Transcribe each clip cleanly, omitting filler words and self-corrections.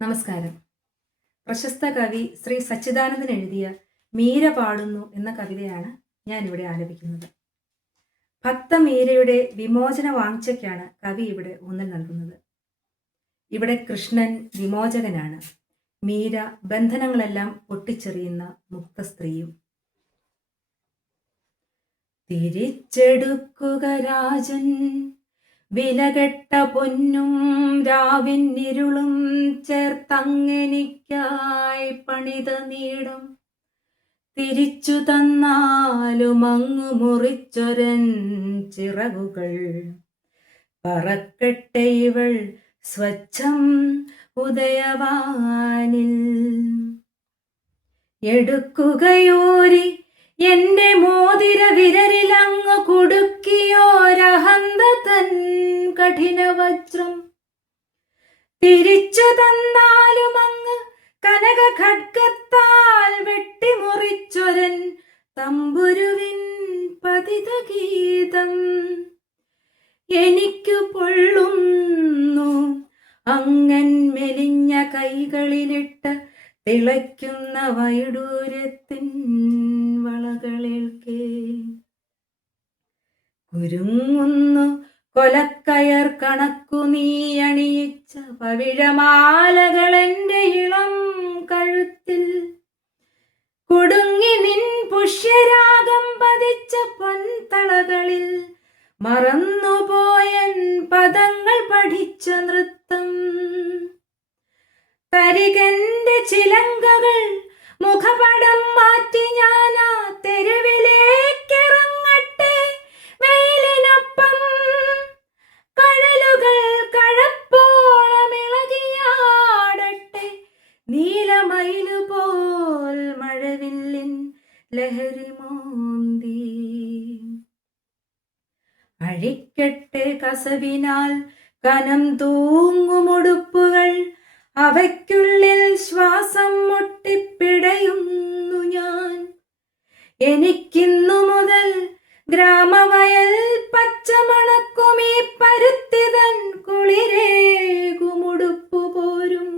നമസ്കാരം. പ്രശസ്ത കവി ശ്രീ സച്ചിദാനന്ദൻ എഴുതിയ മീര പാടുന്നു എന്ന കവിതയാണ് ഞാനിവിടെ ആലപിക്കുന്നത്. ഭക്ത മീരയുടെ വിമോചന വാഞ്ഛയ്ക്കാണ് കവി ഇവിടെ ഊന്നൽ നൽകുന്നത്. ഇവിടെ കൃഷ്ണൻ വിമോചകനാണ്, മീര ബന്ധനങ്ങളെല്ലാം പൊട്ടിച്ചെറിയുന്ന മുക്ത സ്ത്രീയും. തിരിച്ചെടുക്കുക രാജൻ വിലകെട്ട പൊന്നും രാവിന്നിരുളും ചേർത്തങ്ങെനിക്കായി പണിത നീടം, തിരിച്ചു തന്നാലും അങ്ങു മുറിച്ചൊരൻ ചിറകുകൾ, പറക്കട്ടെ ഇവൾ സ്വച്ഛം ഉദയവാനിൽ. എടുക്കുകയോരി എന്റെ മോതിര വിരലിലങ്ങു കുടുക്കിയോരഹന്ത തൻ കഠിന വജ്രം, തിരിച്ചു തന്നാലും അങ്ങ് കനക ഖഡ്ഗത്താൽ വെട്ടിമുറിച്ചൊരൻ തമ്പുരുവിൻ പതിത ഗീതം. എനിക്കു പൊള്ളുന്നു അങ്ങൻ മെലിഞ്ഞ കൈകളിലിട്ട് തിളയ്ക്കുന്ന വൈഡൂര്യത്തിൻ വളകളേൽക്കേ. കുരുങ്ങുന്നു കൊലക്കയർ കണക്കു നീ അണിയിച്ച പവിഴമാലകളെന്റെ ഇളം കഴുത്തിൽ, കുടുങ്ങി നിൻ പുഷ്യരാഗം പതിച്ച പൊൻതളകളിൽ മറന്നുപോയൻ പദങ്ങൾ പഠിച്ച നൃത്തം. തരികന്റെ ചിലങ്കകൾ മുഖപടം മാറ്റി ഞാനാ തെരുവിലേക്കിറങ്ങട്ടെ വെയിലിനൊപ്പം, കഴലുകൾ കഴപ്പോളമിളകിയാടട്ടെ നീലമയിലുപോൽ മഴവില്ലിൻ ലഹരി മോന്തി. അഴിക്കട്ടെ കസവിനാൽ കനം തൂങ്ങുമുടുപ്പുകൾ, അവയ്ക്കുള്ളിൽ ശ്വാസം മുട്ടിപ്പിടയുന്നു ഞാൻ. എനിക്കിന്നു മുതൽ ഗ്രാമവയൽ പച്ചമണക്കുമീ പരുത്തിതൻ കുളിരേകുമുടുപ്പു പോരും.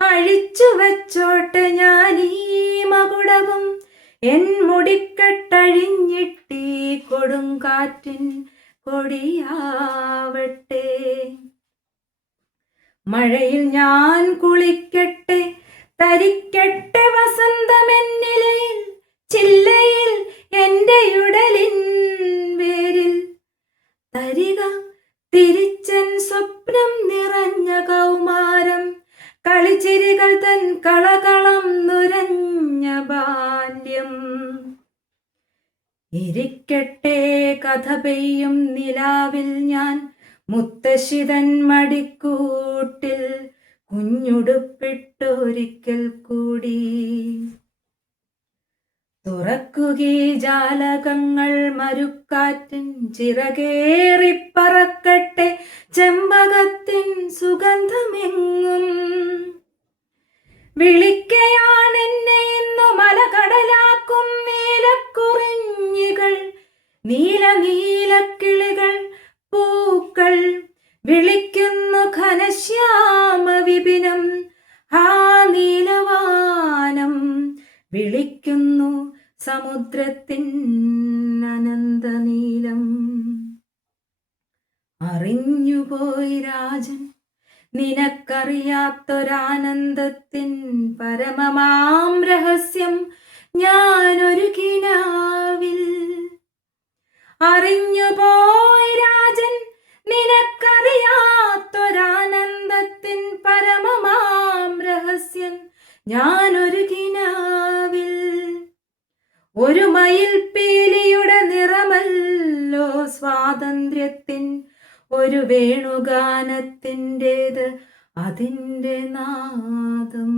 അഴിച്ചു വച്ചോട്ടെ ഞാനീ മകുടവും, എൻ മുടിക്കെട്ടഴിഞ്ഞിട്ടീ കൊടുങ്കാറ്റിൻ കൊടിയാവട്ടെ. മഴയിൽ ഞാൻ കുളിക്കട്ടെ, തരിക്കട്ടെ വസന്തമെന്നിലയിൽ ചില്ലയിൽ എൻ്റെ ഉടലിൻ വേരിൽ. തരിക തിരിച്ചൻ സ്വപ്നം നിറഞ്ഞ കൗമാരം, കളിച്ചിരികൾ തൻ കളകളം നുരഞ്ഞ ബാല്യം. ഇരിക്കട്ടെ കഥ പെയ്യും നിലാവിൽ ഞാൻ മുത്തശ്ശിതൻ മടിക്കൂട്ടിൽ കുഞ്ഞുടുപ്പിട്ടൊരിക്കൽ കൂടി. തുറക്കുകീ ജാലകങ്ങൾ മരുക്കാറ്റിൻ ചിറകേറിപ്പറക്കട്ടെ ചെമ്പകത്തിൻ സുഗന്ധമെങ്ങും. വിളിക്കയാണെന്നെ ഇന്നു മലകടലാക്കും നീലക്കുറിഞ്ഞികൾ, നീല നീലക്കിളികൾ പൂക്കൾ വിളിക്കുന്നു ഘനശ്യാമ വിപിനം. ആ നീലവാനം വിളിക്കുന്നു സമുദ്രത്തിൻ അനന്തനീലം. അറിഞ്ഞുപോയി രാജൻ നിനക്കറിയാത്തൊരാനന്ദത്തിൻ പരമമാം രഹസ്യം ഞാനൊരു കിനാവിൽ. അറിഞ്ഞുപോയി രാജൻ നിനക്കറിയാത്തൊരാനന്ദത്തിൻ പരമമാം രഹസ്യം ഞാനൊരു കിനാവിൽ. ഒരു മയിൽ പീലിയുടെ നിറമല്ലോ സ്വാതന്ത്ര്യത്തിൻ, ഒരു വേണുഗാനത്തിൻ്റേത് അതിൻ്റെ നാദം.